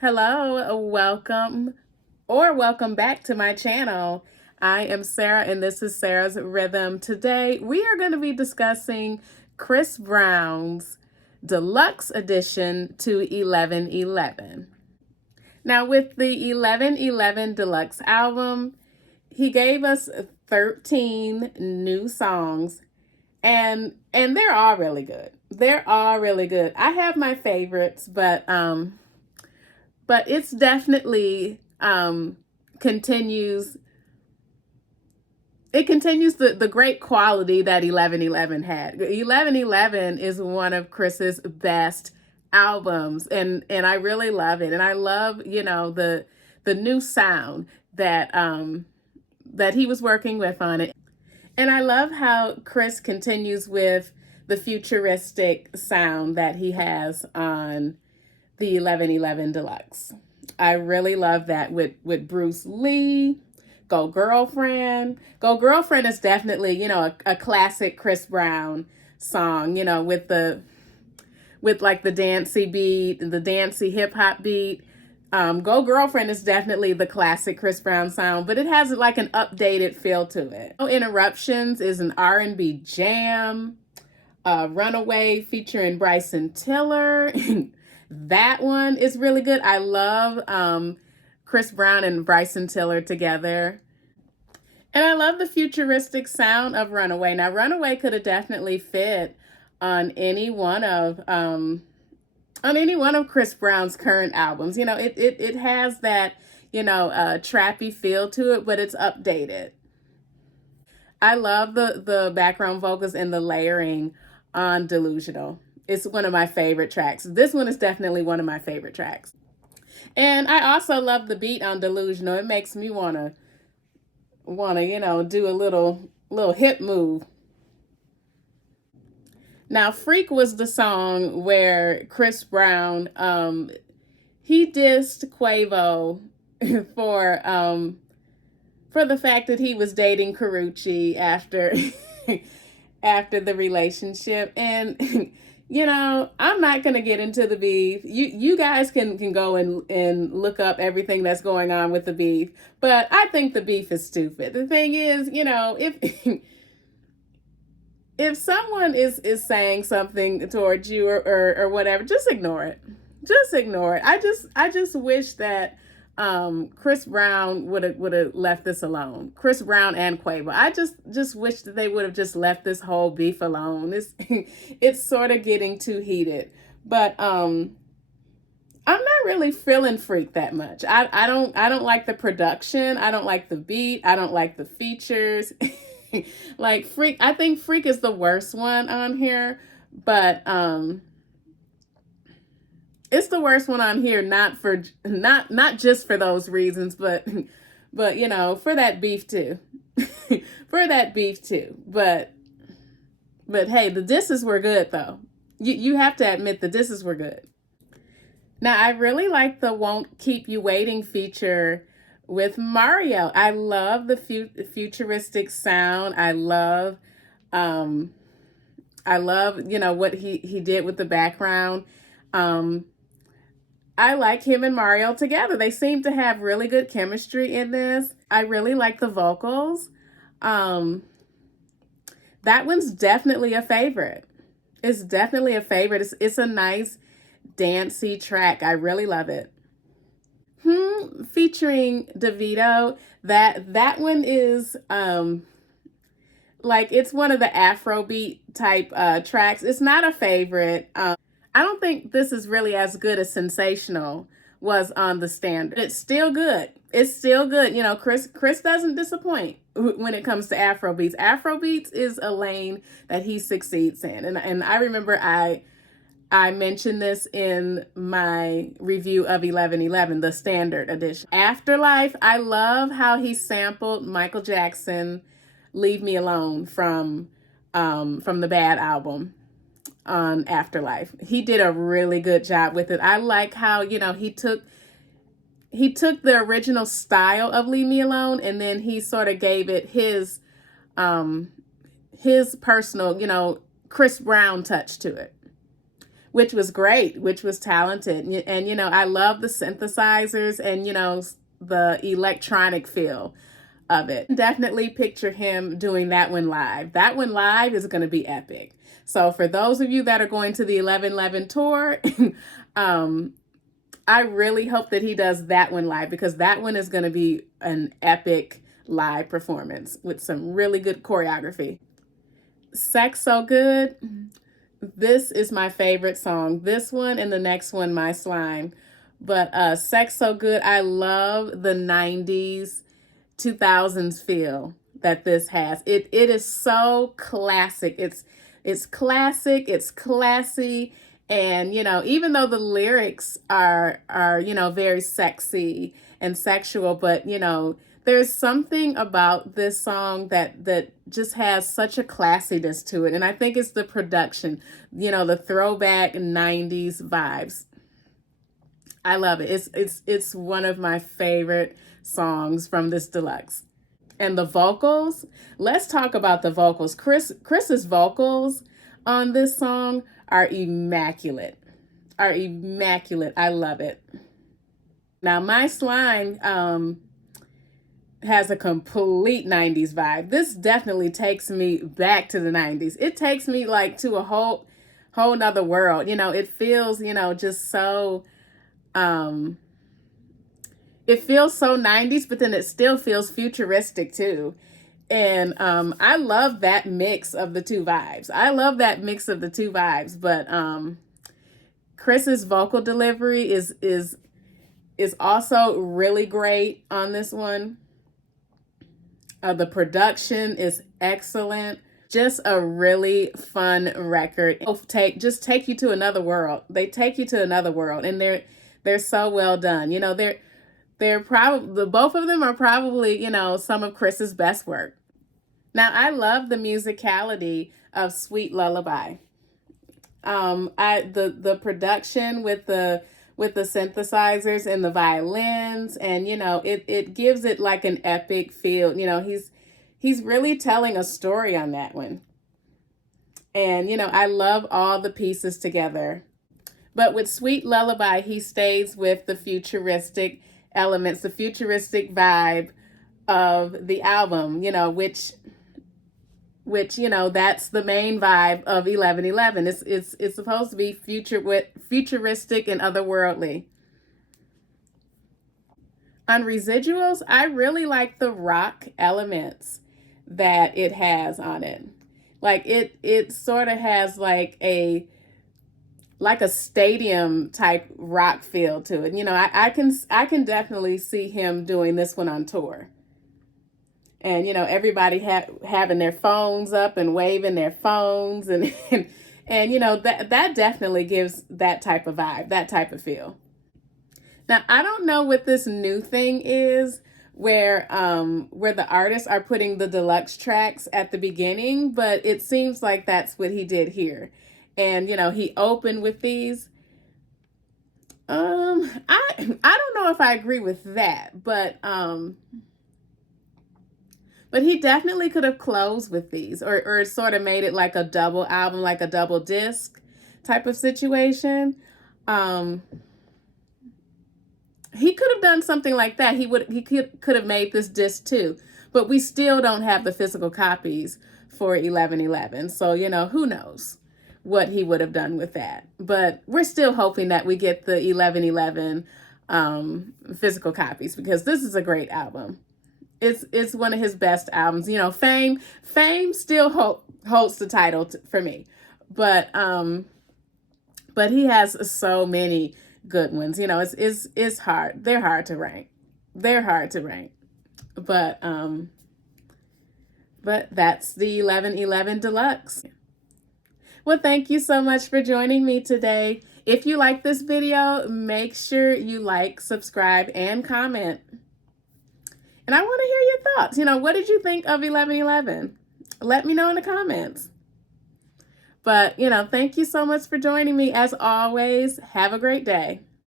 Hello, welcome back to my channel. I am Sarah and this is Sarah's Rhythm. Today we are going to be discussing Chris Brown's deluxe edition to 1111. Now with the 1111 deluxe album, he gave us 13 new songs and they're all really good. They're all really good. I have my favorites, but it's definitely continues it continues the great quality that 1111 had. 1111 is one of Chris's best albums, and I really love it. And I love, the new sound that he was working with on it. And I love how Chris continues with the futuristic sound that he has on the 1111 Deluxe. I really love that with Bruce Lee. Go Girlfriend. Go Girlfriend is definitely, a classic Chris Brown song, with like the dancey beat, the dancey hip hop beat. Go Girlfriend is definitely the classic Chris Brown sound, but it has like an updated feel to it. No Interruptions is an R&B jam. Runaway featuring Bryson Tiller. That one is really good. I love Chris Brown and Bryson Tiller together. And I love the futuristic sound of Runaway. Now, Runaway could have definitely fit on any one of Chris Brown's current albums. It has that, trappy feel to it, but it's updated. I love the background vocals and the layering on Delusional. It's one of my favorite tracks. This one is definitely one of my favorite tracks. And I also love the beat on Delusional. It makes me wanna, do a little hip move. Now, Freak was the song where Chris Brown, he dissed Quavo for the fact that he was dating Karrueche after after the relationship. And I'm not gonna get into the beef. You guys can go and look up everything that's going on with the beef. But I think the beef is stupid. The thing is, if if someone is saying something towards you or whatever, just ignore it. Just ignore it. I just wish that Chris Brown would have left this alone. Chris Brown and Quavo. I just wish that they would have just left this whole beef alone. It's sort of getting too heated. But I'm not really feeling Freak that much. I don't like the production. I don't like the beat. I don't like the features. Like Freak, I think Freak is the worst one on here, but it's the worst one on here, not just for those reasons, but for that beef too. For that beef too. But hey, the disses were good though. You have to admit the disses were good. Now I really like the Won't Keep You Waiting feature with Mario. I love the futuristic sound. I love what he did with the background. I like him and Mario together. They seem to have really good chemistry in this. I really like the vocals. That one's definitely a favorite. It's definitely a favorite. It's a nice dancey track. I really love it. Featuring DeVito. That one is like it's one of the Afrobeat type tracks. It's not a favorite. I don't think this is really as good as Sensational was on the standard. It's still good. It's still good. Chris doesn't disappoint when it comes to Afrobeats. Afrobeats is a lane that he succeeds in. And I remember I mentioned this in my review of 1111, the standard edition. Afterlife, I love how he sampled Michael Jackson, Leave Me Alone from the Bad album on Afterlife. He did a really good job with it. I like how, he took the original style of Leave Me Alone and then he sort of gave it his personal, Chris Brown touch to it. which was great, which was talented. And, I love the synthesizers and, the electronic feel of it. Definitely picture him doing that one live. That one live is going to be epic. So for those of you that are going to the 11/11 tour, I really hope that he does that one live, because that one is going to be an epic live performance with some really good choreography. Sex So Good. This is my favorite song. This one and the next one, My Slime. But Sex So Good, I love the 90s, 2000s feel that this has. It is so classic. It's classic, it's classy, and even though the lyrics are very sexy and sexual, but there's something about this song that just has such a classiness to it. And I think it's the production, the throwback 90s vibes. I love it. It's one of my favorite songs from this deluxe. And the vocals, let's talk about the vocals. Chris's vocals on this song are immaculate. I love it. Now, My Slime has a complete 90s vibe. This definitely takes me back to the 90s. It takes me like to a whole nother world. It feels, just so it feels so 90s, but then it still feels futuristic too. And I love that mix of the two vibes. But Chris's vocal delivery is also really great on this one. The production is excellent. Just a really fun record. Just take you to another world. They take you to another world, and they're so well done. They're probably, both of them are probably, some of Chris's best work. Now, I love the musicality of Sweet Lullaby. The production with the synthesizers and the violins, and it gives it like an epic feel. He's really telling a story on that one. And I love all the pieces together. But with Sweet Lullaby, he stays with the futuristic elements, the futuristic vibe of the album, which that's the main vibe of 11/11. It's supposed to be futuristic and otherworldly. On residuals, I really like the rock elements that it has on it. Like it sort of has like a stadium type rock feel to it. I can definitely see him doing this one on tour. And everybody having their phones up and waving their phones, and that definitely gives that type of vibe, that type of feel. Now, I don't know what this new thing is where the artists are putting the deluxe tracks at the beginning, but it seems like that's what he did here. And he opened with these. I don't know if I agree with that, but he definitely could have closed with these, or sort of made it like a double album, like a double disc type of situation. He could have done something like that. He could have made this disc too, but we still don't have the physical copies for 11/11. So who knows what he would have done with that. But we're still hoping that we get the 11/11 physical copies, because this is a great album. It's one of his best albums. Fame still holds the title for me, but he has so many good ones. It's hard. They're hard to rank. But that's the 11/11 Deluxe. Well, thank you so much for joining me today. If you like this video, make sure you like, subscribe, and comment. And I want to hear your thoughts. What did you think of 11/11? Let me know in the comments. But, thank you so much for joining me. As always, have a great day.